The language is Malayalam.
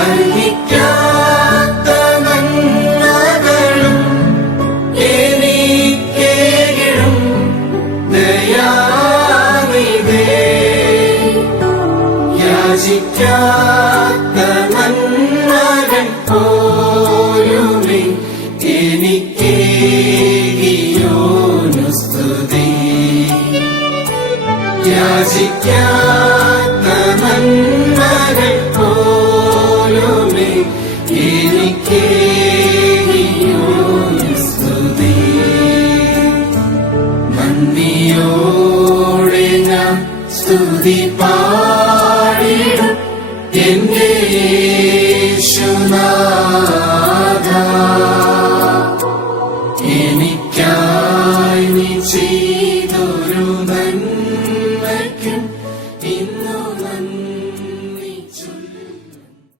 അർഹിക്കാത്ത നന്മകളും എനിക്കേകിടും ദയാനിധേ. യാചിക്കാത്ത നന്മകൾ പോലുമേ എനിക്കേകിയോനു സ്തുതി. യാചിക്കാത്ത